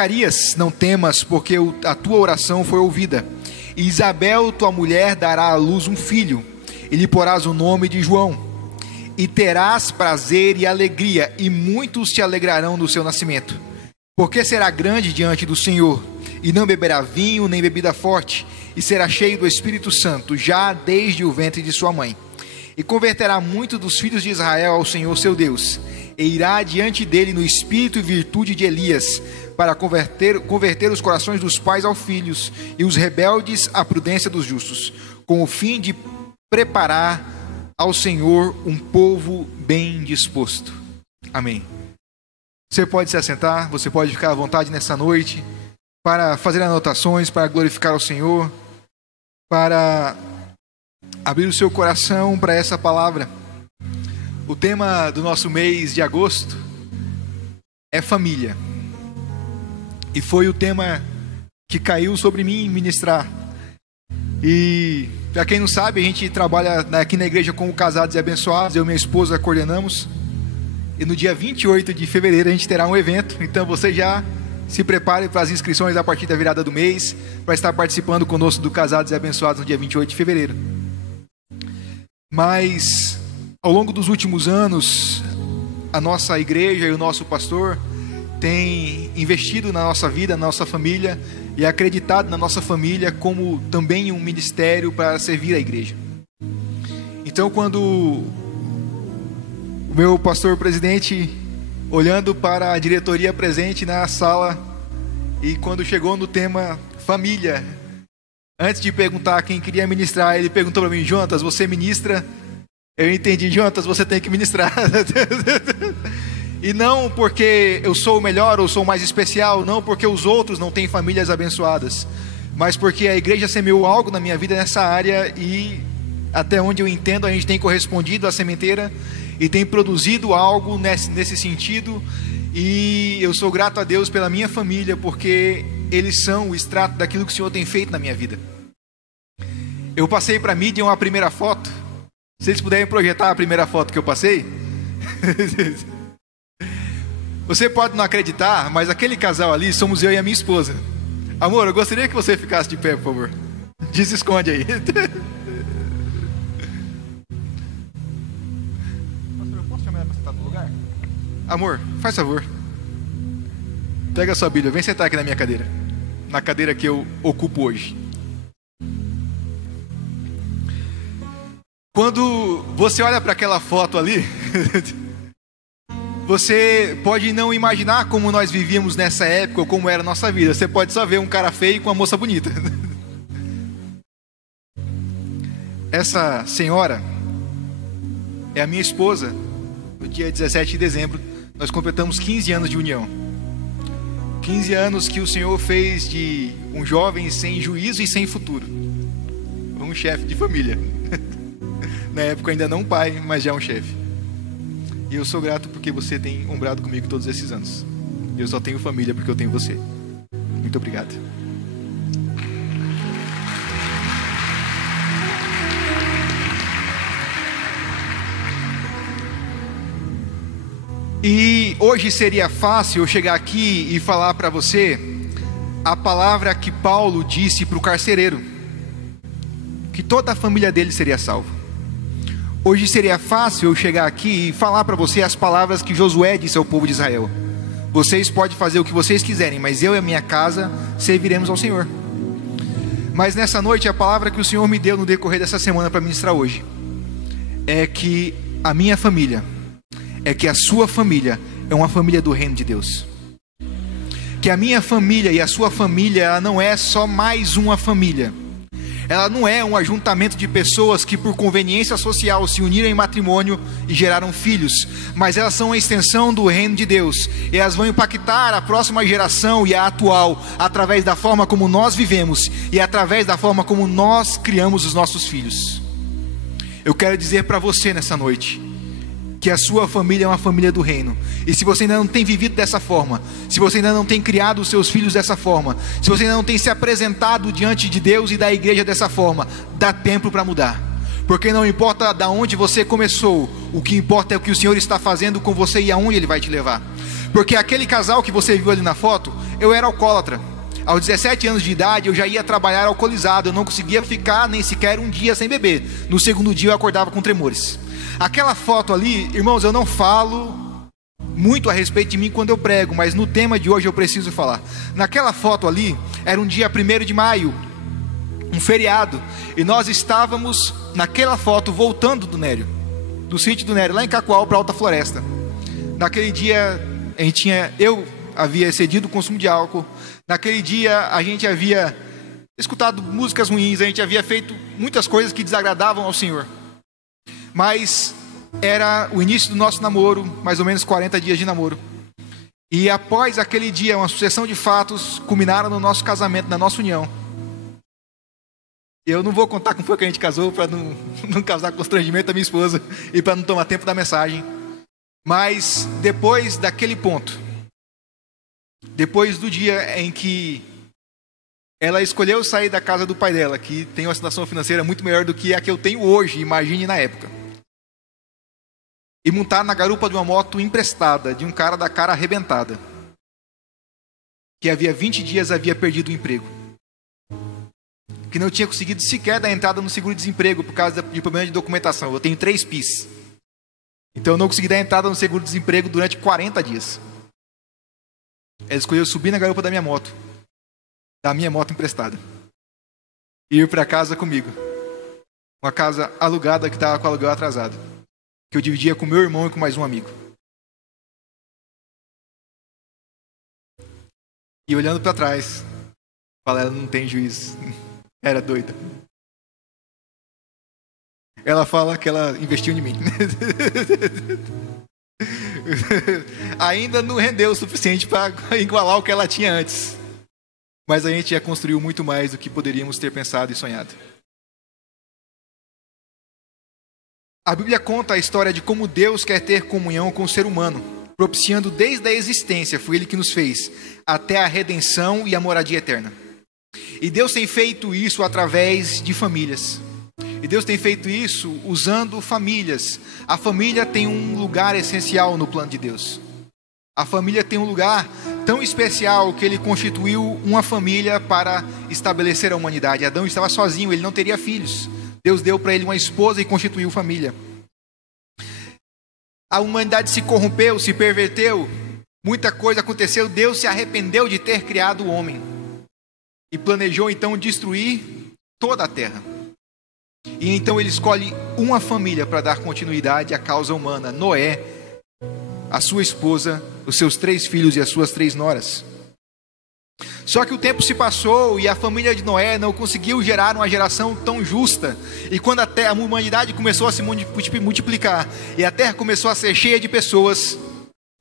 Zacarias, não temas, porque a tua oração foi ouvida. E Isabel, tua mulher, dará à luz um filho, e lhe porás o nome de João. E terás prazer e alegria, e muitos te alegrarão no seu nascimento. Porque será grande diante do Senhor, e não beberá vinho nem bebida forte, e será cheio do Espírito Santo, já desde o ventre de sua mãe. E converterá muito dos filhos de Israel ao Senhor seu Deus, e irá diante dele no espírito e virtude de Elias, para converter os corações dos pais aos filhos, e os rebeldes à prudência dos justos, com o fim de preparar ao Senhor um povo bem disposto. Amém. Você pode se assentar, você pode ficar à vontade nessa noite, para fazer anotações, para glorificar o Senhor, para abrir o seu coração para essa palavra. O tema do nosso mês de agosto é família. E foi o tema que caiu sobre mim ministrar. E, para quem não sabe, a gente trabalha aqui na igreja como Casados e Abençoados. Eu e minha esposa coordenamos. E no dia 28 de fevereiro a gente terá um evento. Então você já se prepare para as inscrições a partir da virada do mês, para estar participando conosco do Casados e Abençoados no dia 28 de fevereiro. Mas, ao longo dos últimos anos, a nossa igreja e o nosso pastor têm investido na nossa vida, na nossa família, e acreditado na nossa família como também um ministério para servir a igreja. Então, quando o meu pastor presidente, olhando para a diretoria presente na sala, e quando chegou no tema família, antes de perguntar quem queria ministrar, ele perguntou para mim: Jonatas, você ministra? Eu entendi: Jonatas, você tem que ministrar. E não porque eu sou o melhor ou sou o mais especial, não porque os outros não têm famílias abençoadas, mas porque a igreja semeou algo na minha vida nessa área, e até onde eu entendo a gente tem correspondido à sementeira e tem produzido algo nesse sentido. E eu sou grato a Deus pela minha família, porque eles são o extrato daquilo que o Senhor tem feito na minha vida. Eu passei para a mídia uma primeira foto. Se vocês puderem projetar a primeira foto que eu passei. Você pode não acreditar, mas aquele casal ali somos eu e a minha esposa. Amor, eu gostaria que você ficasse de pé, por favor. Desesconde aí. Pastor, eu posso chamar ela para sentar no lugar? Amor, faz favor. Pega a sua Bíblia, vem sentar aqui na minha cadeira. Na cadeira que eu ocupo hoje. Quando você olha para aquela foto ali, você pode não imaginar como nós vivíamos nessa época ou como era a nossa vida. Você pode só ver um cara feio com uma moça bonita. Essa senhora é a minha esposa. No dia 17 de dezembro, nós completamos 15 anos de união. 15 anos que o Senhor fez de um jovem sem juízo e sem futuro um chefe de família. Na época ainda não pai, mas já um chefe. E eu sou grato porque você tem umbrado comigo todos esses anos. E eu só tenho família porque eu tenho você. Muito obrigado. E hoje seria fácil eu chegar aqui e falar para você a palavra que Paulo disse para o carcereiro, que toda a família dele seria salva. Hoje seria fácil eu chegar aqui e falar para você as palavras que Josué disse ao povo de Israel: vocês podem fazer o que vocês quiserem, mas eu e a minha casa serviremos ao Senhor. Mas nessa noite, a palavra que o Senhor me deu no decorrer dessa semana para ministrar hoje é que a minha família, é que a sua família é uma família do reino de Deus. Que a minha família e a sua família, ela não é só mais uma família. Ela não é um ajuntamento de pessoas que por conveniência social se uniram em matrimônio e geraram filhos, mas elas são a extensão do reino de Deus, e elas vão impactar a próxima geração e a atual, através da forma como nós vivemos e através da forma como nós criamos os nossos filhos. Eu quero dizer para você nessa noite que a sua família é uma família do reino. E se você ainda não tem vivido dessa forma, se você ainda não tem criado os seus filhos dessa forma, se você ainda não tem se apresentado diante de Deus e da igreja dessa forma, dá tempo para mudar. Porque não importa de onde você começou, o que importa é o que o Senhor está fazendo com você e aonde Ele vai te levar. Porque aquele casal que você viu ali na foto, eu era alcoólatra. Aos 17 anos de idade eu já ia trabalhar alcoolizado. Eu não conseguia ficar nem sequer um dia sem beber. No segundo dia eu acordava com tremores. Aquela foto ali, irmãos, eu não falo muito a respeito de mim quando eu prego, mas no tema de hoje eu preciso falar. Naquela foto ali, era um dia 1º de maio, um feriado, e nós estávamos naquela foto voltando do Nério, do sítio do Nério, lá em Cacoal, para Alta Floresta. Naquele dia eu havia excedido o consumo de álcool. Naquele dia a gente havia escutado músicas ruins, a gente havia feito muitas coisas que desagradavam ao Senhor. Mas era o início do nosso namoro, mais ou menos 40 dias de namoro. E após aquele dia, uma sucessão de fatos culminaram no nosso casamento, na nossa união. Eu não vou contar como foi que a gente casou, para não causar constrangimento da minha esposa e para não tomar tempo da mensagem. Mas depois daquele ponto, depois do dia em que ela escolheu sair da casa do pai dela, que tem uma situação financeira muito melhor do que a que eu tenho hoje, imagine na época, e montar na garupa de uma moto emprestada de um cara da cara arrebentada, que havia 20 dias havia perdido o emprego, que não tinha conseguido sequer dar entrada no seguro-desemprego por causa de problema de documentação. Eu tenho 3 PIS, então eu não consegui dar entrada no seguro-desemprego durante 40 dias. Ela escolheu subir na garupa da minha moto emprestada, e ir para casa comigo, uma casa alugada que estava com aluguel atrasado, que eu dividia com meu irmão e com mais um amigo. E olhando para trás, fala, ela não tem juízo, era doida. Ela fala que ela investiu em mim. Ainda não rendeu o suficiente para igualar o que ela tinha antes, mas a gente já construiu muito mais do que poderíamos ter pensado e sonhado. A Bíblia conta a história de como Deus quer ter comunhão com o ser humano, propiciando desde a existência, foi Ele que nos fez, até a redenção e a moradia eterna. E Deus tem feito isso através de famílias. E Deus tem feito isso usando famílias. A família tem um lugar essencial no plano de Deus. A família tem um lugar tão especial que Ele constituiu uma família para estabelecer a humanidade. Adão estava sozinho, ele não teria filhos. Deus deu para ele uma esposa e constituiu família. A humanidade se corrompeu, se perverteu, muita coisa aconteceu. Deus se arrependeu de ter criado o homem e planejou então destruir toda a terra. E então Ele escolhe uma família para dar continuidade à causa humana: Noé, a sua esposa, os seus 3 filhos e as suas 3 noras. Só que o tempo se passou e a família de Noé não conseguiu gerar uma geração tão justa. E quando a humanidade começou a se multiplicar e a terra começou a ser cheia de pessoas,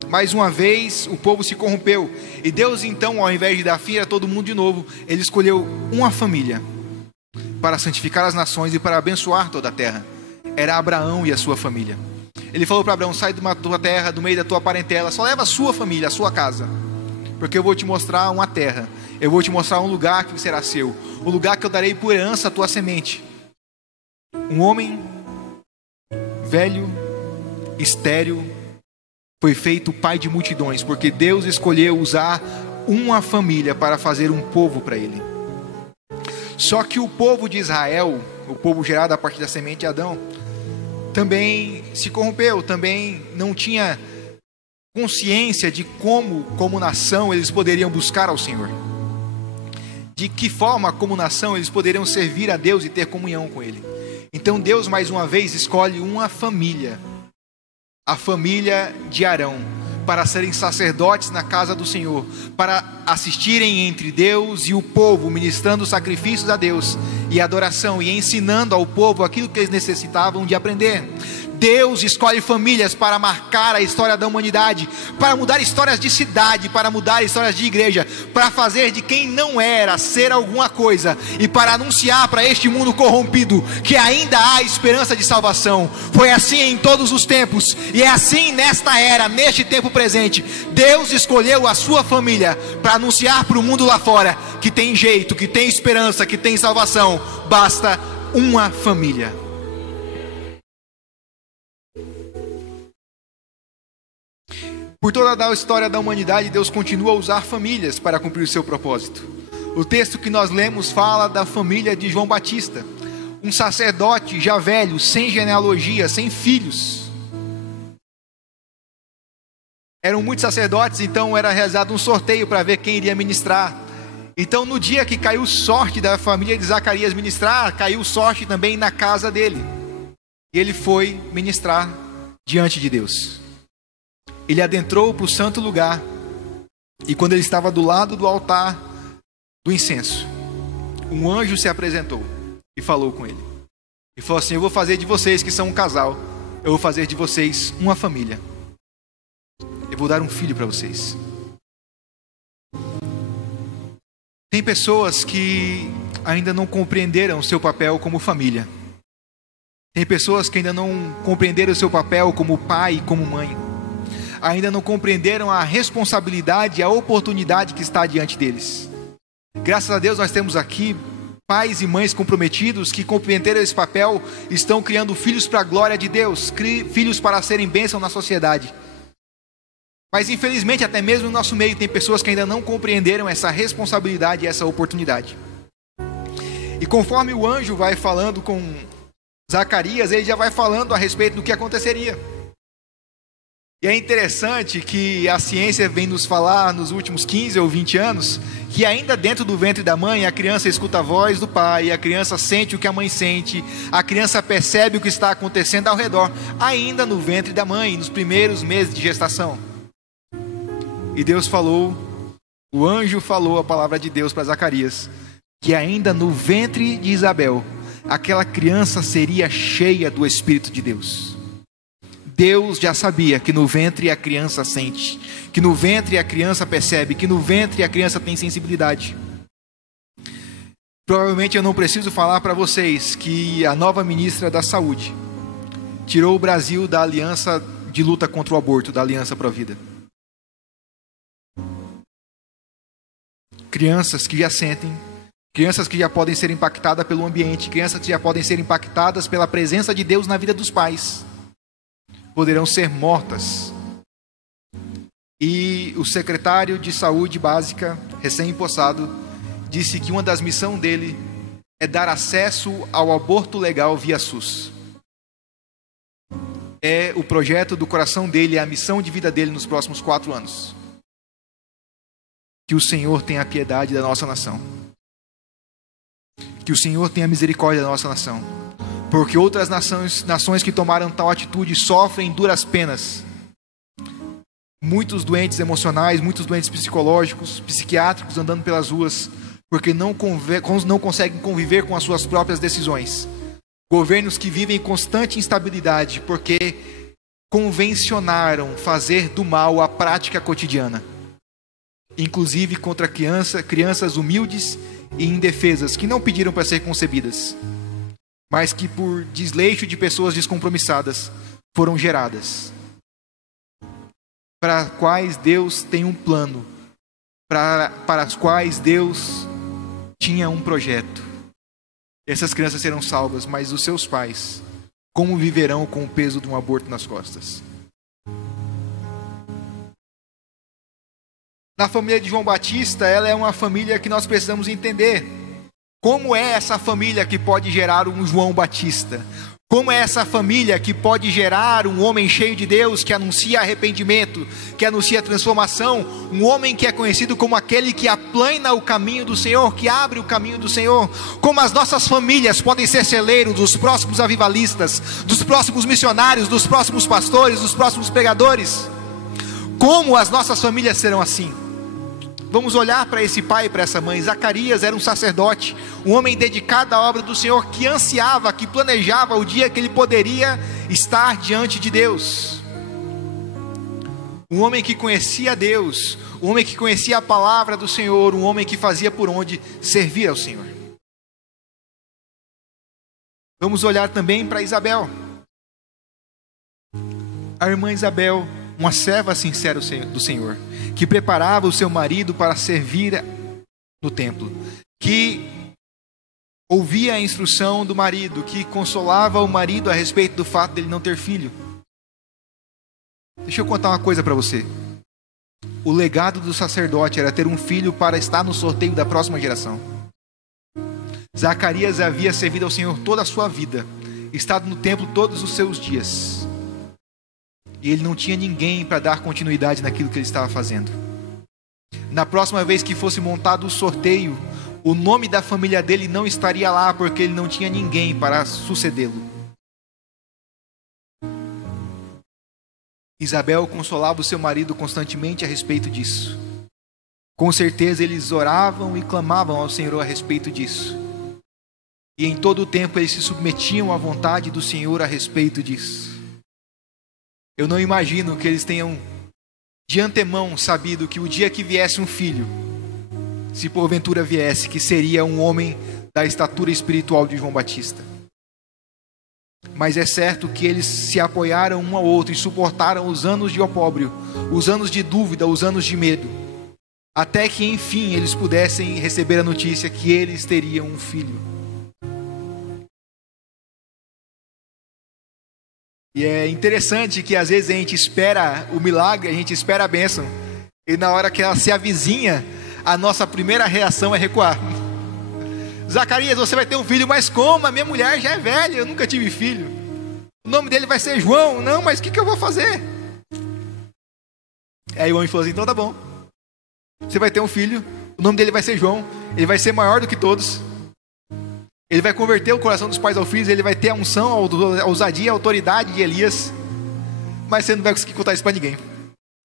mais uma vez o povo se corrompeu. E Deus então, ao invés de dar fim a todo mundo de novo, Ele escolheu uma família para santificar as nações e para abençoar toda a terra. Era Abraão e a sua família. Ele falou para Abraão: sai da tua terra, do meio da tua parentela, só leva a sua família, a sua casa, porque eu vou te mostrar uma terra, eu vou te mostrar um lugar que será seu, o lugar que eu darei por herança à tua semente. Um homem velho, estéril, foi feito pai de multidões, porque Deus escolheu usar uma família para fazer um povo para Ele. Só que o povo de Israel, o povo gerado a partir da semente de Adão, também se corrompeu, também não tinha consciência de como nação eles poderiam buscar ao Senhor, de que forma como nação eles poderiam servir a Deus e ter comunhão com Ele. Então Deus mais uma vez escolhe uma família, a família de Arão, para serem sacerdotes na casa do Senhor, para assistirem entre Deus e o povo, ministrando sacrifícios a Deus e adoração, e ensinando ao povo aquilo que eles necessitavam de aprender. Deus escolhe famílias para marcar a história da humanidade, para mudar histórias de cidade, para mudar histórias de igreja, para fazer de quem não era ser alguma coisa, e para anunciar para este mundo corrompido que ainda há esperança de salvação. Foi assim em todos os tempos, e é assim nesta era, neste tempo presente. Deus escolheu a sua família para anunciar para o mundo lá fora que tem jeito, que tem esperança, que tem salvação. Basta uma família. Por toda a história da humanidade, Deus continua a usar famílias para cumprir o seu propósito. O texto que nós lemos fala da família de João Batista, um sacerdote já velho, sem genealogia, sem filhos. Eram muitos sacerdotes, então era realizado um sorteio para ver quem iria ministrar. Então, no dia que caiu sorte da família de Zacarias ministrar, caiu sorte também na casa dele. E ele foi ministrar diante de Deus. Ele adentrou para o santo lugar. E quando ele estava do lado do altar do incenso, um anjo se apresentou e falou com ele. E falou assim: eu vou fazer de vocês que são um casal, eu vou fazer de vocês uma família. Eu vou dar um filho para vocês. Tem pessoas que ainda não compreenderam o seu papel como família. Tem pessoas que ainda não compreenderam o seu papel como pai e como mãe. Ainda não compreenderam a responsabilidade e a oportunidade que está diante deles. Graças a Deus nós temos aqui pais e mães comprometidos que compreenderam esse papel, estão criando filhos para a glória de Deus, filhos para serem bênção na sociedade. Mas infelizmente até mesmo no nosso meio tem pessoas que ainda não compreenderam essa responsabilidade e essa oportunidade. E conforme o anjo vai falando com Zacarias, ele já vai falando a respeito do que aconteceria. E é interessante que a ciência vem nos falar nos últimos 15 ou 20 anos que ainda dentro do ventre da mãe a criança escuta a voz do pai, a criança sente o que a mãe sente, a criança percebe o que está acontecendo ao redor, ainda no ventre da mãe, nos primeiros meses de gestação. E Deus falou, o anjo falou a palavra de Deus para Zacarias, que ainda no ventre de Isabel, aquela criança seria cheia do Espírito de Deus. Deus já sabia que no ventre a criança sente, que no ventre a criança percebe, que no ventre a criança tem sensibilidade. Provavelmente eu não preciso falar para vocês que a nova ministra da Saúde tirou o Brasil da aliança de luta contra o aborto, da Aliança Provida. Crianças que já sentem, crianças que já podem ser impactadas pelo ambiente, crianças que já podem ser impactadas pela presença de Deus na vida dos pais, poderão ser mortas. E o secretário de saúde básica, recém-impossado, disse que uma das missões dele é dar acesso ao aborto legal via SUS. É o projeto do coração dele, é a missão de vida dele nos próximos 4 anos. Que o Senhor tenha piedade da nossa nação. Que o Senhor tenha misericórdia da nossa nação. Porque outras nações que tomaram tal atitude sofrem duras penas. Muitos doentes emocionais, muitos doentes psicológicos, psiquiátricos andando pelas ruas, porque não conseguem conviver com as suas próprias decisões. Governos que vivem em constante instabilidade, porque convencionaram fazer do mal a prática cotidiana. Inclusive contra crianças humildes e indefesas, que não pediram para ser concebidas, mas que por desleixo de pessoas descompromissadas foram geradas, para as quais Deus tem um plano, para as quais Deus tinha um projeto. Essas crianças serão salvas, mas os seus pais, como viverão com o peso de um aborto nas costas? Na família de João Batista, ela é uma família que nós precisamos entender. Como é essa família que pode gerar um João Batista? Como é essa família que pode gerar um homem cheio de Deus, que anuncia arrependimento, que anuncia transformação, um homem que é conhecido como aquele que aplana o caminho do Senhor, que abre o caminho do Senhor? Como as nossas famílias podem ser celeiros dos próximos avivalistas, dos próximos missionários, dos próximos pastores, dos próximos pregadores? Como as nossas famílias serão assim? Vamos olhar para esse pai e para essa mãe. Zacarias era um sacerdote, um homem dedicado à obra do Senhor, que ansiava, que planejava o dia que ele poderia estar diante de Deus. Um homem que conhecia Deus, um homem que conhecia a palavra do Senhor, um homem que fazia por onde servir ao Senhor. Vamos olhar também para Isabel. A irmã Isabel, uma serva sincera do Senhor, que preparava o seu marido para servir no templo, que ouvia a instrução do marido, que consolava o marido a respeito do fato dele não ter filho. Deixa eu contar uma coisa para você. o legado do sacerdote era ter um filho para estar no sorteio da próxima geração. Zacarias havia servido ao Senhor toda a sua vida, estado no templo todos os seus dias, e ele não tinha ninguém para dar continuidade naquilo que ele estava fazendo. Na próxima vez que fosse montado o sorteio, o nome da família dele não estaria lá, porque ele não tinha ninguém para sucedê-lo. Isabel consolava o seu marido constantemente a respeito disso. Com certeza eles oravam e clamavam ao Senhor a respeito disso. E em todo o tempo eles se submetiam à vontade do Senhor a respeito disso. Eu não imagino que eles tenham de antemão sabido que o dia que viesse um filho, se porventura viesse, que seria um homem da estatura espiritual de João Batista. Mas é certo que eles se apoiaram um ao outro e suportaram os anos de opróbrio, os anos de dúvida, os anos de medo, até que enfim eles pudessem receber a notícia que eles teriam um filho. E é interessante que às vezes a gente espera o milagre, a gente espera a bênção, e na hora que ela se avizinha, a nossa primeira reação é recuar. Zacarias, você vai ter um filho, mas como? A minha mulher já é velha, eu nunca tive filho. O nome dele vai ser João. Não, mas o que eu vou fazer? Aí o anjo falou assim, então tá bom. Você vai ter um filho, o nome dele vai ser João, ele vai ser maior do que todos. Ele vai converter o coração dos pais ao filho, ele vai ter a unção, a ousadia, a autoridade de Elias. Mas você não vai conseguir contar isso para ninguém.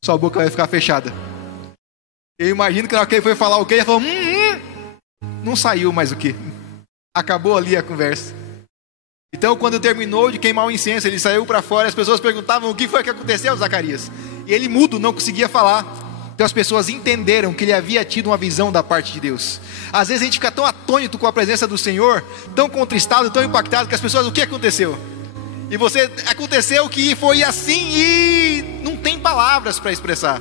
Sua boca vai ficar fechada. Eu imagino que na hora que ele foi falar o quê, ele falou, não saiu mais o quê? Acabou ali a conversa. Então quando terminou de queimar o incenso, ele saiu para fora, as pessoas perguntavam o que foi que aconteceu, Zacarias? E ele mudo, não conseguia falar. Então as pessoas entenderam que ele havia tido uma visão da parte de Deus. Às vezes a gente fica tão atônito com a presença do Senhor, tão contristado, tão impactado, que as pessoas, o que aconteceu? E você, aconteceu que foi assim e não tem palavras para expressar.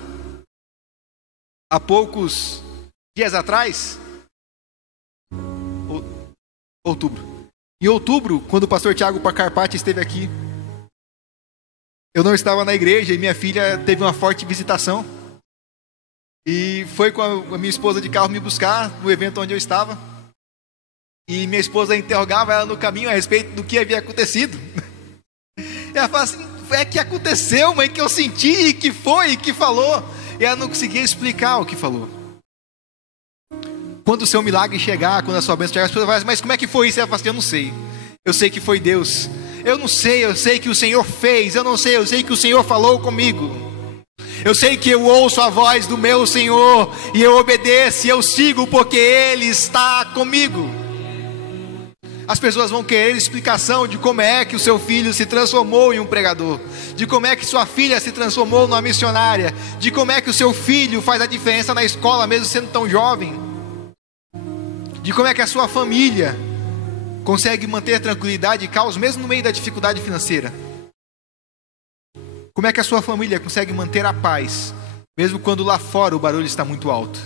Há poucos dias atrás, em outubro, quando o pastor Tiago Carpati esteve aqui, eu não estava na igreja e minha filha teve uma forte visitação. E foi com a minha esposa de carro me buscar no evento onde eu estava. E minha esposa interrogava ela no caminho a respeito do que havia acontecido. E ela fala assim, é que aconteceu, mãe, que eu senti, que foi, que falou. E ela não conseguia explicar o que falou. Quando o seu milagre chegar, quando a sua bênção chegar, as pessoas falam assim, mas como é que foi isso? Ela fala assim, eu não sei. Eu sei que foi Deus. Eu sei que o Senhor fez. Eu sei que o Senhor falou comigo. Eu sei que eu ouço a voz do meu Senhor e eu obedeço e eu sigo porque Ele está comigo. As pessoas vão querer explicação de como é que o seu filho se transformou em um pregador, de como é que sua filha se transformou numa missionária, de como é que o seu filho faz a diferença na escola mesmo sendo tão jovem, de como é que a sua família consegue manter tranquilidade e caos mesmo no meio da dificuldade financeira. Como é que a sua família consegue manter a paz, mesmo quando lá fora o barulho está muito alto?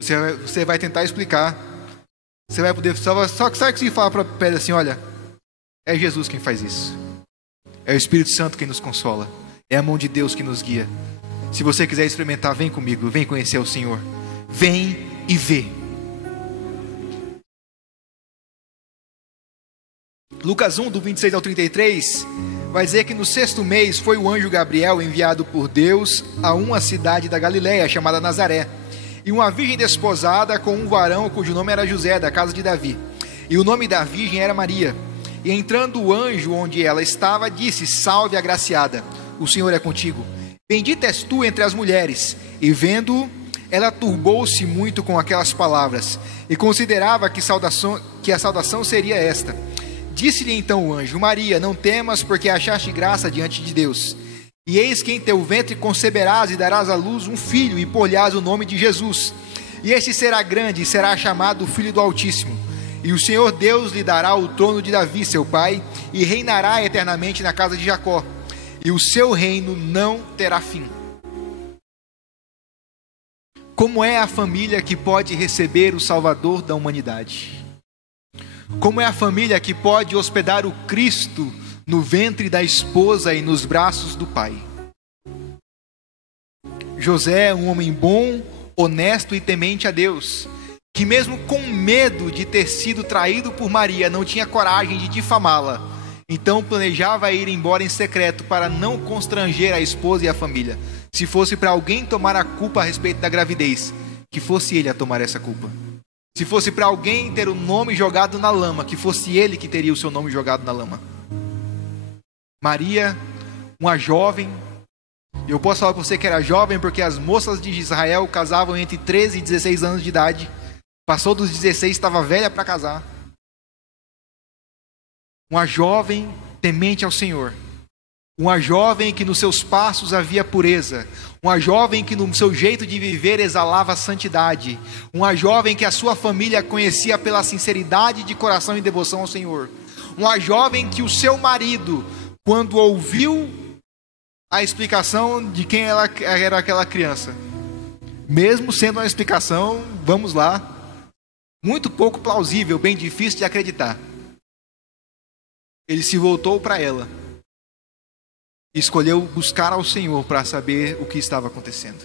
Você vai tentar explicar. Você vai poder, só que conseguir falar para a pedra assim, olha, é Jesus quem faz isso. É o Espírito Santo quem nos consola. É a mão de Deus que nos guia. Se você quiser experimentar, vem comigo, vem conhecer o Senhor. Vem e vê. Lucas 1, do 26 ao 33... vai dizer que no 6º mês foi o anjo Gabriel enviado por Deus a uma cidade da Galileia chamada Nazaré, e uma virgem desposada com um varão cujo nome era José, da casa de Davi, e o nome da virgem era Maria. E entrando o anjo onde ela estava, disse, salve agraciada, o Senhor é contigo, bendita és tu entre as mulheres. E vendo-o, ela turbou-se muito com aquelas palavras, e considerava que a saudação seria esta. Disse-lhe então o anjo, Maria, não temas, porque achaste graça diante de Deus. E eis que em teu ventre conceberás e darás à luz um filho, e pôr-lhe-ás o nome de Jesus. E este será grande, e será chamado Filho do Altíssimo. E o Senhor Deus lhe dará o trono de Davi, seu pai, e reinará eternamente na casa de Jacó. E o seu reino não terá fim. Como é a família que pode receber o Salvador da humanidade? Como é a família que pode hospedar o Cristo no ventre da esposa e nos braços do Pai? José é um homem bom, honesto e temente a Deus, que mesmo com medo de ter sido traído por Maria, não tinha coragem de difamá-la. Então planejava ir embora em secreto para não constranger a esposa e a família. Se fosse para alguém tomar a culpa a respeito da gravidez, que fosse ele a tomar essa culpa. Se fosse para alguém ter o nome jogado na lama, que fosse ele que teria o seu nome jogado na lama. Maria, uma jovem, eu posso falar para você que era jovem porque as moças de Israel casavam entre 13 e 16 anos de idade. Passou dos 16, estava velha para casar. Uma jovem temente ao Senhor. Uma jovem que nos seus passos havia pureza. Uma jovem que no seu jeito de viver exalava santidade. Uma jovem que a sua família conhecia pela sinceridade de coração e devoção ao Senhor. Uma jovem que o seu marido, quando ouviu a explicação de quem ela era aquela criança, mesmo sendo uma explicação, vamos lá, muito pouco plausível, bem difícil de acreditar, ele se voltou para ela e escolheu buscar ao Senhor para saber o que estava acontecendo.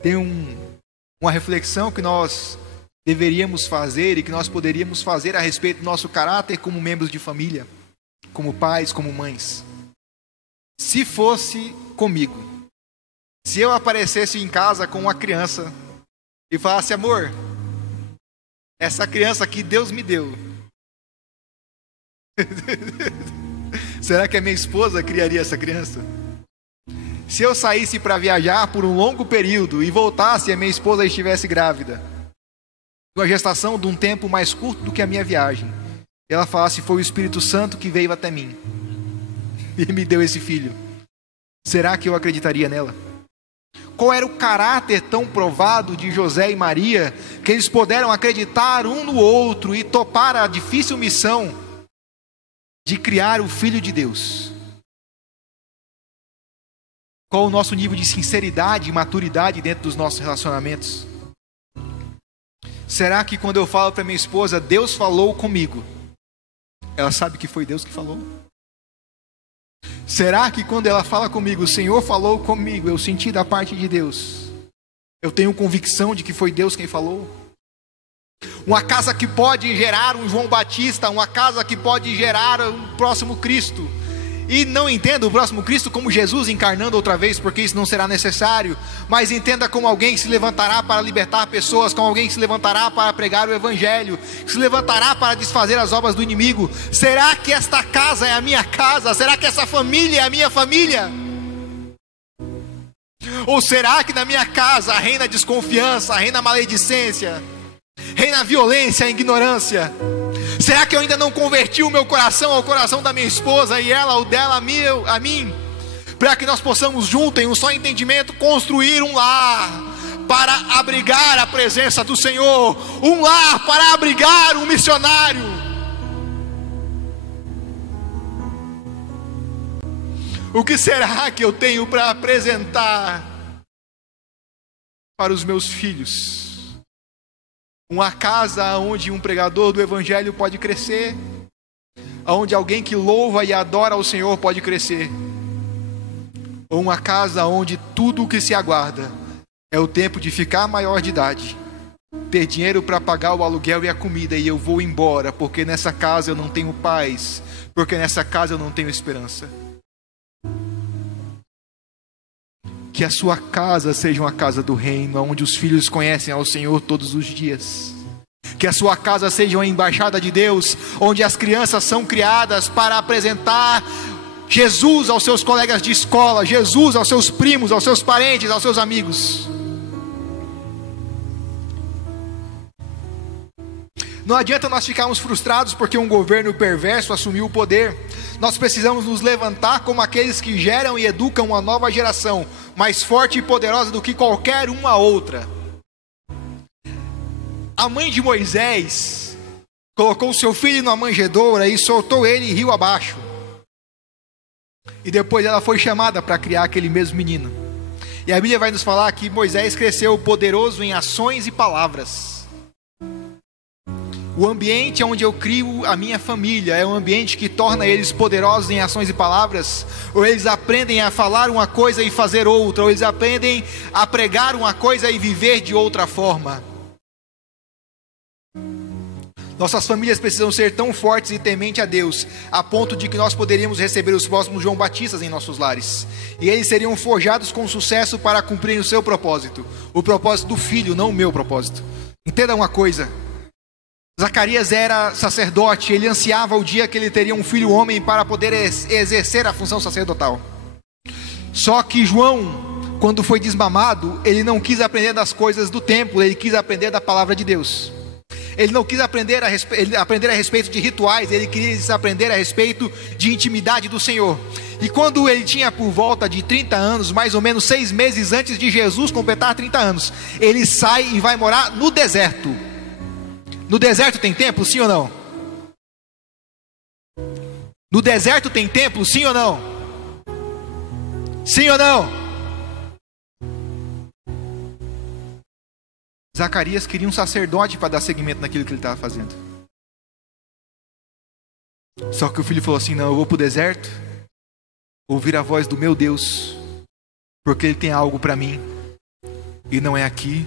Tem uma reflexão que nós deveríamos fazer e que nós poderíamos fazer a respeito do nosso caráter como membros de família, como pais, como mães. Se fosse comigo, se eu aparecesse em casa com uma criança e falasse: amor, essa criança aqui Deus me deu. Será que a minha esposa criaria essa criança? Se eu saísse para viajar por um longo período e voltasse e a minha esposa estivesse grávida, uma gestação de um tempo mais curto do que a minha viagem, ela falasse: foi o Espírito Santo que veio até mim e me deu esse filho, será que eu acreditaria nela? Qual era o caráter tão provado de José e Maria, que eles puderam acreditar um no outro e topar a difícil missão de criar o Filho de Deus? Qual o nosso nível de sinceridade e maturidade dentro dos nossos relacionamentos? Será que quando eu falo para minha esposa: Deus falou comigo, ela sabe que foi Deus que falou? Será que quando ela fala comigo: o Senhor falou comigo, eu senti da parte de Deus, eu tenho convicção de que foi Deus quem falou? Uma casa que pode gerar um João Batista, uma casa que pode gerar um próximo Cristo. E não entenda o próximo Cristo como Jesus encarnando outra vez, porque isso não será necessário, mas entenda como alguém que se levantará para libertar pessoas, como alguém que se levantará para pregar o Evangelho, que se levantará para desfazer as obras do inimigo. Será que esta casa é a minha casa? Será que essa família é a minha família? Ou será que na minha casa reina a desconfiança, reina a maledicência, reina a violência, a ignorância? Será que eu ainda não converti o meu coração ao coração da minha esposa e ela, o dela, a mim? Para que nós possamos juntos, em um só entendimento, construir um lar para abrigar a presença do Senhor, um lar para abrigar um missionário. O que será que eu tenho para apresentar para os meus filhos? Uma casa onde um pregador do Evangelho pode crescer, onde alguém que louva e adora ao Senhor pode crescer, ou uma casa onde tudo o que se aguarda é o tempo de ficar maior de idade, ter dinheiro para pagar o aluguel e a comida, e eu vou embora, porque nessa casa eu não tenho paz, porque nessa casa eu não tenho esperança. Que a sua casa seja uma casa do reino, onde os filhos conhecem ao Senhor todos os dias. Que a sua casa seja uma embaixada de Deus, onde as crianças são criadas para apresentar Jesus aos seus colegas de escola, Jesus aos seus primos, aos seus parentes, aos seus amigos. Não adianta nós ficarmos frustrados porque um governo perverso assumiu o poder. Nós precisamos nos levantar como aqueles que geram e educam uma nova geração, mais forte e poderosa do que qualquer uma outra. A mãe de Moisés colocou seu filho numa manjedoura e soltou ele rio abaixo. E depois ela foi chamada para criar aquele mesmo menino. E a Bíblia vai nos falar que Moisés cresceu poderoso em ações e palavras. O ambiente onde eu crio a minha família é um ambiente que torna eles poderosos em ações e palavras? Ou eles aprendem a falar uma coisa e fazer outra? Ou eles aprendem a pregar uma coisa e viver de outra forma? Nossas famílias precisam ser tão fortes e temente a Deus, a ponto de que nós poderíamos receber os próximos João Batistas em nossos lares. E eles seriam forjados com sucesso para cumprirem o seu propósito. O propósito do filho, não o meu propósito. Entenda uma coisa. Zacarias era sacerdote, ele ansiava o dia que ele teria um filho homem para poder exercer a função sacerdotal. Só que João, quando foi desmamado, ele não quis aprender das coisas do templo, ele quis aprender da palavra de Deus. Ele não quis aprender a respeito de rituais, ele quis aprender a respeito de intimidade do Senhor. E quando ele tinha por volta de 30 anos, mais ou menos 6 meses antes de Jesus completar 30 anos, ele sai e vai morar no deserto. No deserto tem templo, sim ou não? No deserto tem templo, sim ou não? Sim ou não? Zacarias queria um sacerdote para dar seguimento naquilo que ele estava fazendo. Só que o filho falou assim: não, eu vou para o deserto ouvir a voz do meu Deus, porque Ele tem algo para mim, e não é aqui,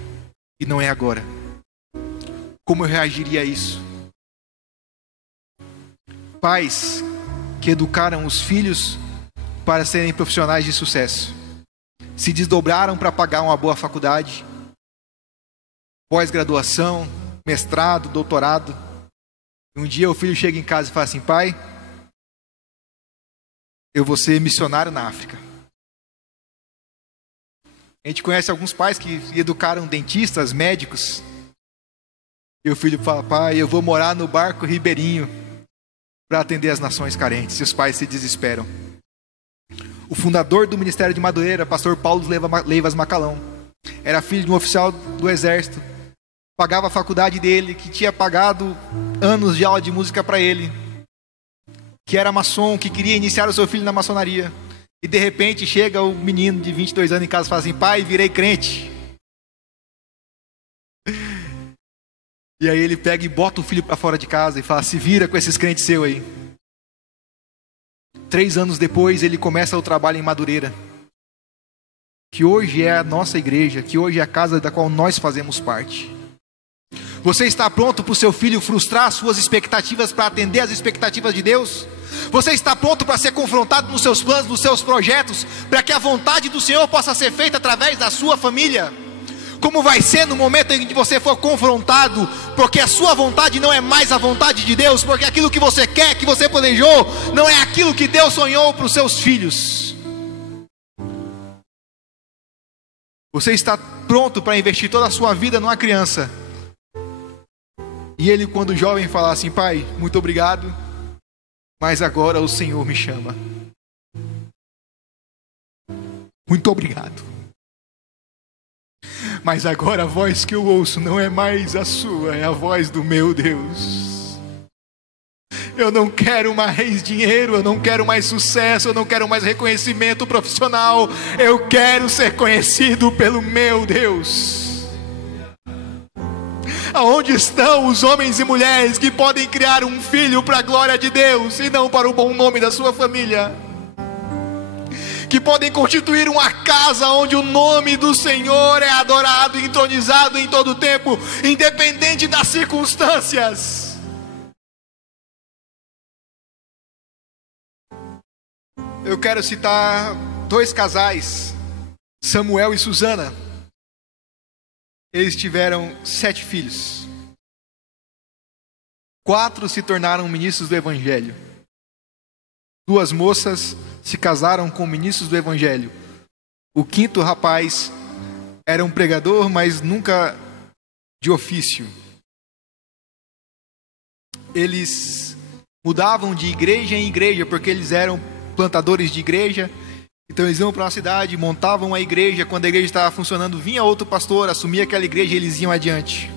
e não é agora. Como eu reagiria a isso? Pais que educaram os filhos para serem profissionais de sucesso, se desdobraram para pagar uma boa faculdade, pós-graduação, mestrado, doutorado. Um dia o filho chega em casa e fala assim: pai, eu vou ser missionário na África. A gente conhece alguns pais que educaram dentistas, médicos. E o filho fala: pai, eu vou morar no barco ribeirinho para atender as nações carentes. E os pais se desesperam. O fundador do Ministério de Madureira, pastor Paulo Leivas Macalão, era filho de um oficial do exército. Pagava a faculdade dele, que tinha pagado anos de aula de música para ele, que era maçom, que queria iniciar o seu filho na maçonaria. E de repente chega o menino de 22 anos em casa e fala assim: pai, virei crente. E aí ele pega e bota o filho para fora de casa e fala: se vira com esses crentes seus aí. 3 anos depois ele começa o trabalho em Madureira, que hoje é a nossa igreja, que hoje é a casa da qual nós fazemos parte. Você está pronto para o seu filho frustrar suas expectativas para atender às expectativas de Deus? Você está pronto para ser confrontado nos seus planos, nos seus projetos, para que a vontade do Senhor possa ser feita através da sua família? Como vai ser no momento em que você for confrontado, porque a sua vontade não é mais a vontade de Deus, porque aquilo que você quer, que você planejou, não é aquilo que Deus sonhou para os seus filhos? Você está pronto para investir toda a sua vida numa criança? E ele, quando jovem, fala assim: pai, muito obrigado, mas agora o Senhor me chama. Muito obrigado, mas agora a voz que eu ouço não é mais a sua, é a voz do meu Deus. Eu não quero mais dinheiro, eu não quero mais sucesso, eu não quero mais reconhecimento profissional. Eu quero ser conhecido pelo meu Deus. Aonde estão os homens e mulheres que podem criar um filho para a glória de Deus e não para o bom nome da sua família? Que podem constituir uma casa onde o nome do Senhor é adorado e entronizado em todo o tempo, independente das circunstâncias. Eu quero citar 2 casais, Samuel e Susana. Eles tiveram 7 filhos. 4 se tornaram ministros do Evangelho. 2 moças se casaram com ministros do Evangelho. O 5º rapaz era um pregador, mas nunca de ofício. Eles mudavam de igreja em igreja, porque eles eram plantadores de igreja. Então eles iam para uma cidade, montavam uma igreja. Quando a igreja estava funcionando, vinha outro pastor, assumia aquela igreja e eles iam adiante.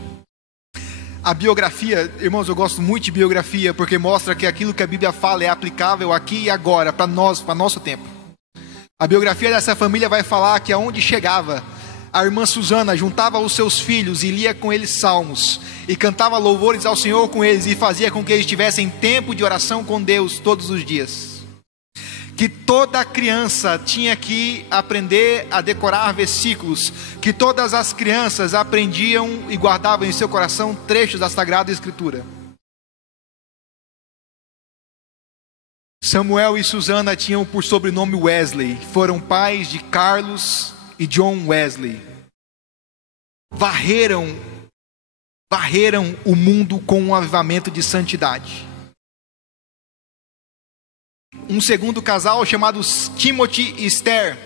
A biografia, irmãos, eu gosto muito de biografia, porque mostra que aquilo que a Bíblia fala é aplicável aqui e agora, para nós, para nosso tempo. A biografia dessa família vai falar que aonde chegava, A irmã Susana juntava os seus filhos e lia com eles salmos, e cantava louvores ao Senhor com eles, e fazia com que eles tivessem tempo de oração com Deus todos os dias. Que toda criança tinha que aprender a decorar versículos, que todas as crianças aprendiam e guardavam em seu coração trechos da Sagrada Escritura. Samuel e Susana tinham por sobrenome Wesley, foram pais de Carlos e John Wesley. Varreram o mundo com um avivamento de santidade. Um segundo casal chamado Timothy e Esther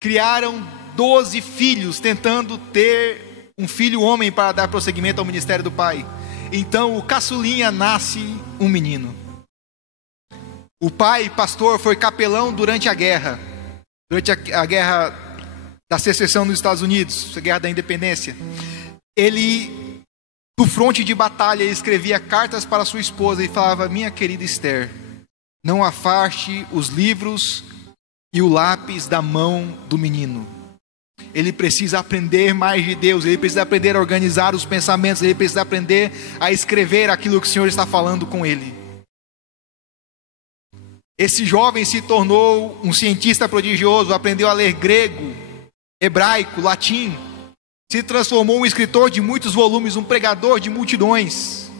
criaram 12 filhos, tentando ter um filho homem para dar prosseguimento ao ministério do pai. Então o caçulinha nasce um menino. O pai, pastor, foi capelão durante a guerra da secessão nos Estados Unidos, a guerra da independência. Ele, do fronte de batalha, escrevia cartas para sua esposa e falava: minha querida Esther, não afaste os livros e o lápis da mão do menino. Ele precisa aprender mais de Deus, ele precisa aprender a organizar os pensamentos, ele precisa aprender a escrever aquilo que o Senhor está falando com ele. Esse jovem se tornou um cientista prodigioso, aprendeu a ler grego, hebraico, latim, se transformou em um escritor de muitos volumes, um pregador de multidões,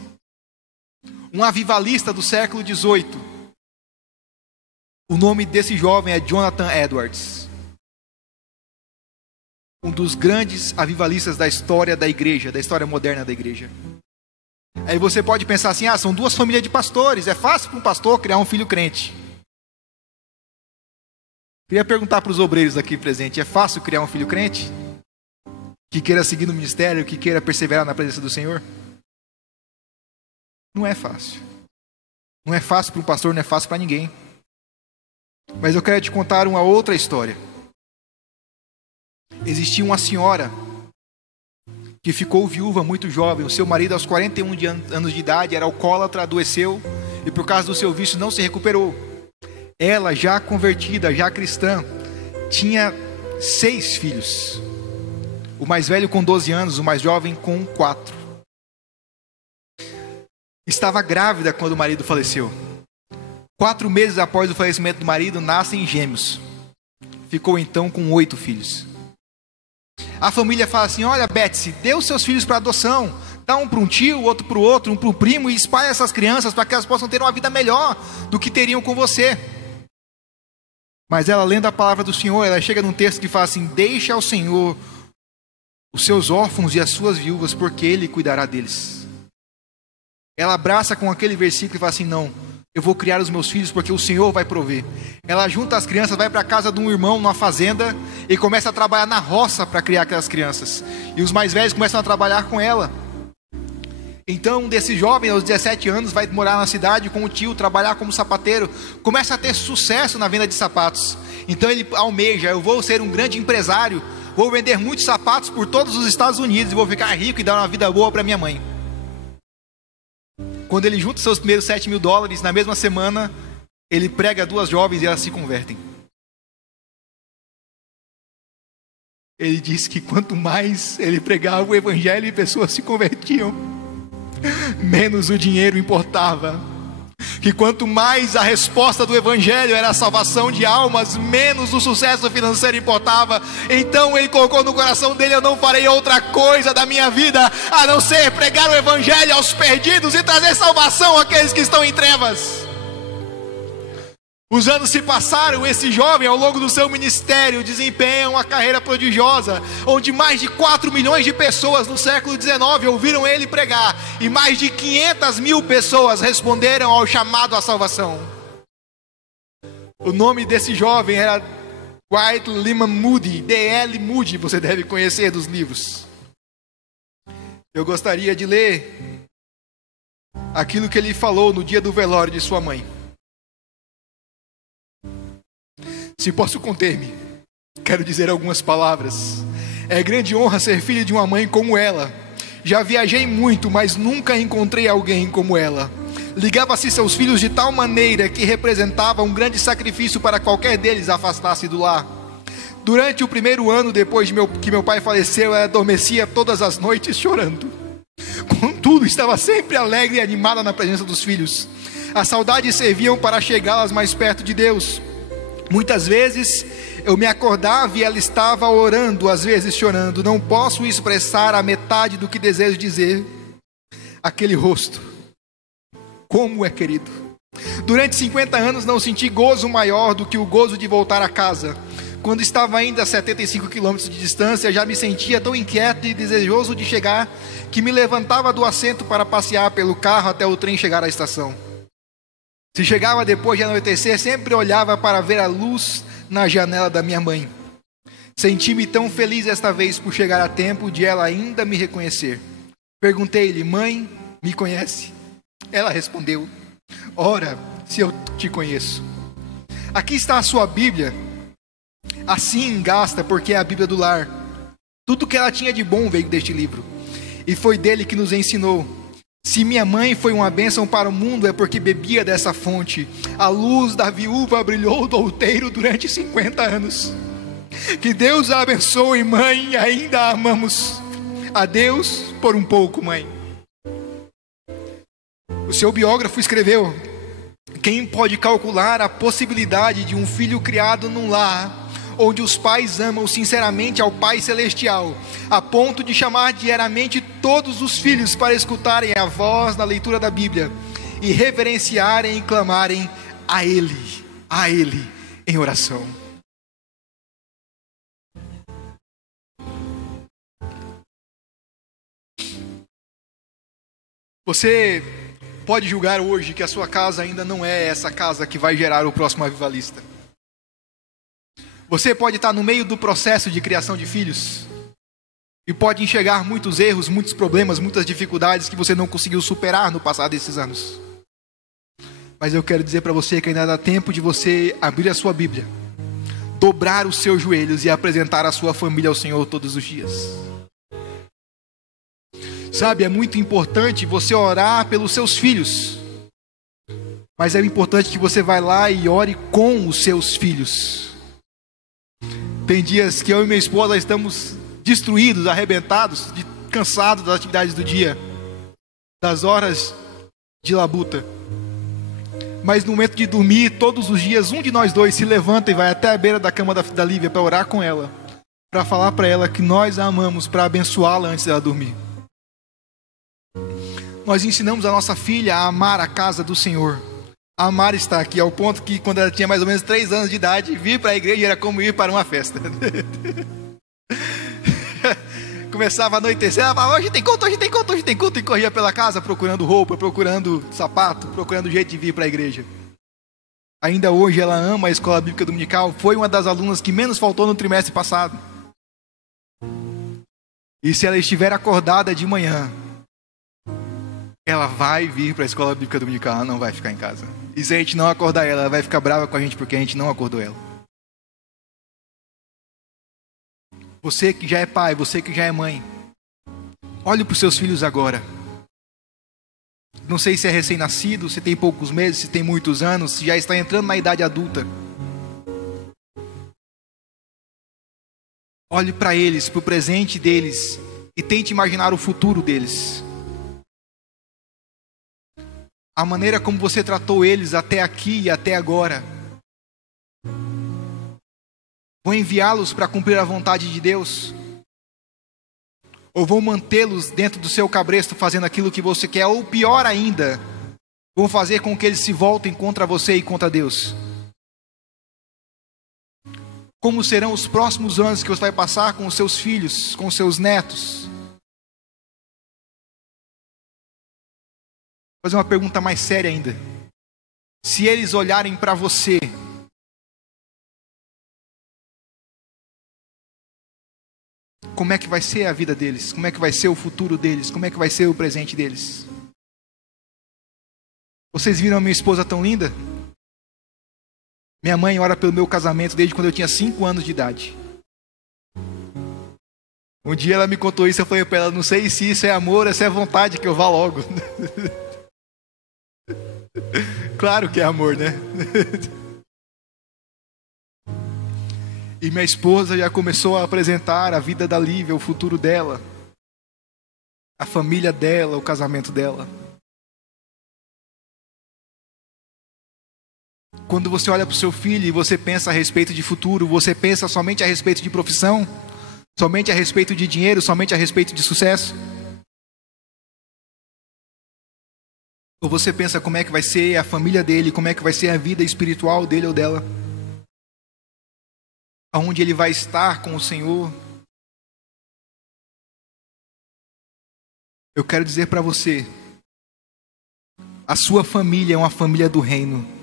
um avivalista do século XVIII. O nome desse jovem é Jonathan Edwards, um dos grandes avivalistas da história da igreja, da história moderna da igreja. Aí você pode pensar assim: são duas famílias de pastores, é fácil para um pastor criar um filho crente. Queria perguntar para os obreiros aqui presentes: é fácil criar um filho crente? Que queira seguir no ministério, que queira perseverar na presença do Senhor? Não é fácil. Não é fácil para um pastor, não é fácil para ninguém. Mas eu quero te contar uma outra história. Existia uma senhora que ficou viúva muito jovem. O seu marido, aos 41 anos de idade, era alcoólatra, adoeceu e por causa do seu vício não se recuperou. Ela, já convertida, já cristã, tinha 6 filhos. O mais velho com 12 anos, o mais jovem com 4. Estava grávida quando o marido faleceu. 4 meses após o falecimento do marido, nascem gêmeos. Ficou então com 8 filhos. A família fala assim: olha, Betsy, dê os seus filhos para adoção. Dá um para um tio, outro para o outro, um para o primo, e espalha essas crianças para que elas possam ter uma vida melhor do que teriam com você. Mas ela, lendo a palavra do Senhor, ela chega num texto que fala assim: deixa ao Senhor os seus órfãos e as suas viúvas, porque Ele cuidará deles. Ela abraça com aquele versículo e fala assim: não, eu vou criar os meus filhos porque o Senhor vai prover. Ela junta as crianças, vai para a casa de um irmão, numa fazenda, e começa a trabalhar na roça para criar aquelas crianças. E os mais velhos começam a trabalhar com ela. Então, um desses jovens, aos 17 anos, vai morar na cidade com o tio, trabalhar como sapateiro. Começa a ter sucesso na venda de sapatos. Então ele almeja: eu vou ser um grande empresário, vou vender muitos sapatos por todos os Estados Unidos e vou ficar rico e dar uma vida boa para minha mãe. Quando ele junta seus primeiros $7.000, na mesma semana, ele prega 2 jovens e elas se convertem. Ele diz que quanto mais ele pregava o evangelho e pessoas se convertiam, menos o dinheiro importava. Que quanto mais a resposta do evangelho era a salvação de almas, menos o sucesso financeiro importava. Então ele colocou no coração dele: eu não farei outra coisa da minha vida a não ser pregar o evangelho aos perdidos e trazer salvação àqueles que estão em trevas. Os anos se passaram, esse jovem, ao longo do seu ministério, desempenha uma carreira prodigiosa, onde mais de 4 milhões de pessoas no século XIX ouviram ele pregar, e mais de 500 mil pessoas responderam ao chamado à salvação. O nome desse jovem era Dwight Lyman Moody, D.L. Moody, você deve conhecer dos livros. Eu gostaria de ler aquilo que ele falou no dia do velório de sua mãe. Se posso conter-me, quero dizer algumas palavras. É grande honra ser filho de uma mãe como ela. Já viajei muito, mas nunca encontrei alguém como ela. Ligava-se seus filhos de tal maneira que representava um grande sacrifício para qualquer deles afastar-se do lar. Durante o primeiro ano depois que meu pai faleceu, ela adormecia todas as noites chorando. Contudo, estava sempre alegre e animada na presença dos filhos. As saudades serviam para chegá-las mais perto de Deus. Muitas vezes eu me acordava e ela estava orando, às vezes chorando. Não posso expressar a metade do que desejo dizer. Aquele rosto, como é querido. Durante 50 anos não senti gozo maior do que o gozo de voltar a casa. Quando estava ainda a 75 quilômetros de distância, já me sentia tão inquieto e desejoso de chegar, que me levantava do assento para passear pelo carro até o trem chegar à estação. Se chegava depois de anoitecer, sempre olhava para ver a luz na janela da minha mãe. Senti-me tão feliz esta vez por chegar a tempo de ela ainda me reconhecer. Perguntei-lhe: mãe, me conhece? Ela respondeu: ora, se eu te conheço. Aqui está a sua Bíblia. Assim gasta, porque é a Bíblia do lar. Tudo que ela tinha de bom veio deste livro, e foi dele que nos ensinou. Se minha mãe foi uma bênção para o mundo, é porque bebia dessa fonte. A luz da viúva brilhou do outeiro durante 50 anos. Que Deus a abençoe, mãe, ainda a amamos. Adeus por um pouco, mãe. O seu biógrafo escreveu: quem pode calcular a possibilidade de um filho criado num lar onde os pais amam sinceramente ao Pai Celestial, a ponto de chamar diariamente todos os filhos para escutarem a voz na leitura da Bíblia e reverenciarem e clamarem a Ele em oração. Você pode julgar hoje que a sua casa ainda não é essa casa que vai gerar o próximo avivalista. Você pode estar no meio do processo de criação de filhos e pode enxergar muitos erros, muitos problemas, muitas dificuldades que você não conseguiu superar no passado desses anos. Mas eu quero dizer para você que ainda dá tempo de você abrir a sua Bíblia, dobrar os seus joelhos e apresentar a sua família ao Senhor todos os dias. Sabe, é muito importante você orar pelos seus filhos, mas é importante que você vá lá e ore com os seus filhos. Tem dias que eu e minha esposa estamos destruídos, arrebentados, cansados das atividades do dia, das horas de labuta. Mas no momento de dormir, todos os dias, um de nós dois se levanta e vai até a beira da cama da Lívia para orar com ela, para falar para ela que nós a amamos, para abençoá-la antes dela dormir. Nós ensinamos a nossa filha a amar a casa do Senhor. A amar estar aqui, ao ponto que quando ela tinha mais ou menos 3 anos de idade, vir para a igreja era como ir para uma festa. Começava a anoitecer, ela falava: hoje tem culto, hoje tem culto, hoje tem culto, e corria pela casa procurando roupa, procurando sapato, procurando jeito de vir para a igreja. Ainda hoje ela ama a escola bíblica dominical, foi uma das alunas que menos faltou no trimestre passado. E se ela estiver acordada de manhã, ela vai vir para a escola bíblica dominical, ela não vai ficar em casa. E se a gente não acordar ela, ela vai ficar brava com a gente porque a gente não acordou ela. Você que já é pai, você que já é mãe, olhe para os seus filhos agora. Não sei se é recém-nascido, se tem poucos meses, se tem muitos anos, se já está entrando na idade adulta. Olhe para eles, para o presente deles, e tente imaginar o futuro deles. A maneira como você tratou eles até aqui e até agora. Vão enviá-los para cumprir a vontade de Deus? Ou vão mantê-los dentro do seu cabresto fazendo aquilo que você quer? Ou pior ainda, vão fazer com que eles se voltem contra você e contra Deus? Como serão os próximos anos que você vai passar com os seus filhos, com os seus netos? Vou fazer uma pergunta mais séria ainda. Se eles olharem para você, como é que vai ser a vida deles? Como é que vai ser o futuro deles? Como é que vai ser o presente deles? Vocês viram a minha esposa tão linda? Minha mãe ora pelo meu casamento desde quando eu tinha 5 anos de idade. Um dia ela me contou isso, eu falei para ela: não sei se isso é amor ou se é vontade que eu vá logo. Claro que é amor, né? E minha esposa já começou a apresentar a vida da Lívia, o futuro dela, a família dela, o casamento dela. Quando você olha para o seu filho e você pensa a respeito de futuro, você pensa somente a respeito de profissão, somente a respeito de dinheiro, somente a respeito de sucesso? Ou você pensa como é que vai ser a família dele, como é que vai ser a vida espiritual dele ou dela? Aonde ele vai estar com o Senhor? Eu quero dizer para você, a sua família é uma família do reino.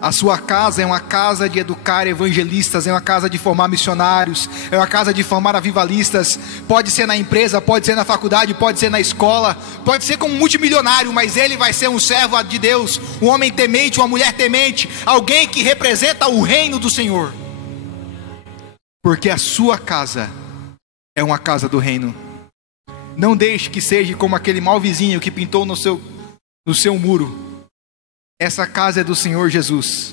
A sua casa é uma casa de educar evangelistas, é uma casa de formar missionários, é uma casa de formar avivalistas. Pode ser na empresa, pode ser na faculdade, pode ser na escola, pode ser como multimilionário, mas ele vai ser um servo de Deus, um homem temente, uma mulher temente, alguém que representa o reino do Senhor. Porque a sua casa é uma casa do reino. Não deixe que seja como aquele mau vizinho que pintou no seu muro. Essa casa é do Senhor Jesus.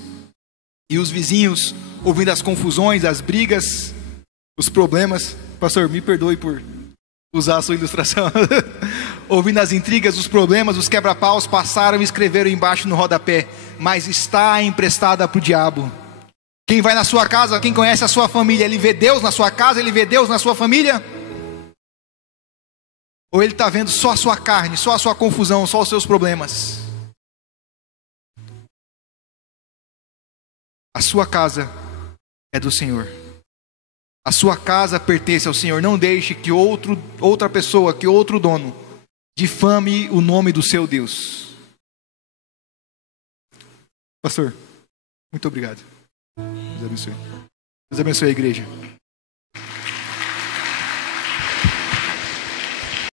E os vizinhos, ouvindo as confusões, as brigas, os problemas. Pastor, me perdoe por usar a sua ilustração. Ouvindo as intrigas, os problemas, os quebra-paus, passaram e escreveram embaixo no rodapé: mas está emprestada para o diabo. Quem vai na sua casa, quem conhece a sua família, ele vê Deus na sua casa, ele vê Deus na sua família? Ou ele está vendo só a sua carne, só a sua confusão, só os seus problemas? A sua casa é do Senhor. A sua casa pertence ao Senhor. Não deixe que outra pessoa, que outro dono, difame o nome do seu Deus. Pastor, muito obrigado. Deus abençoe. Deus abençoe a igreja.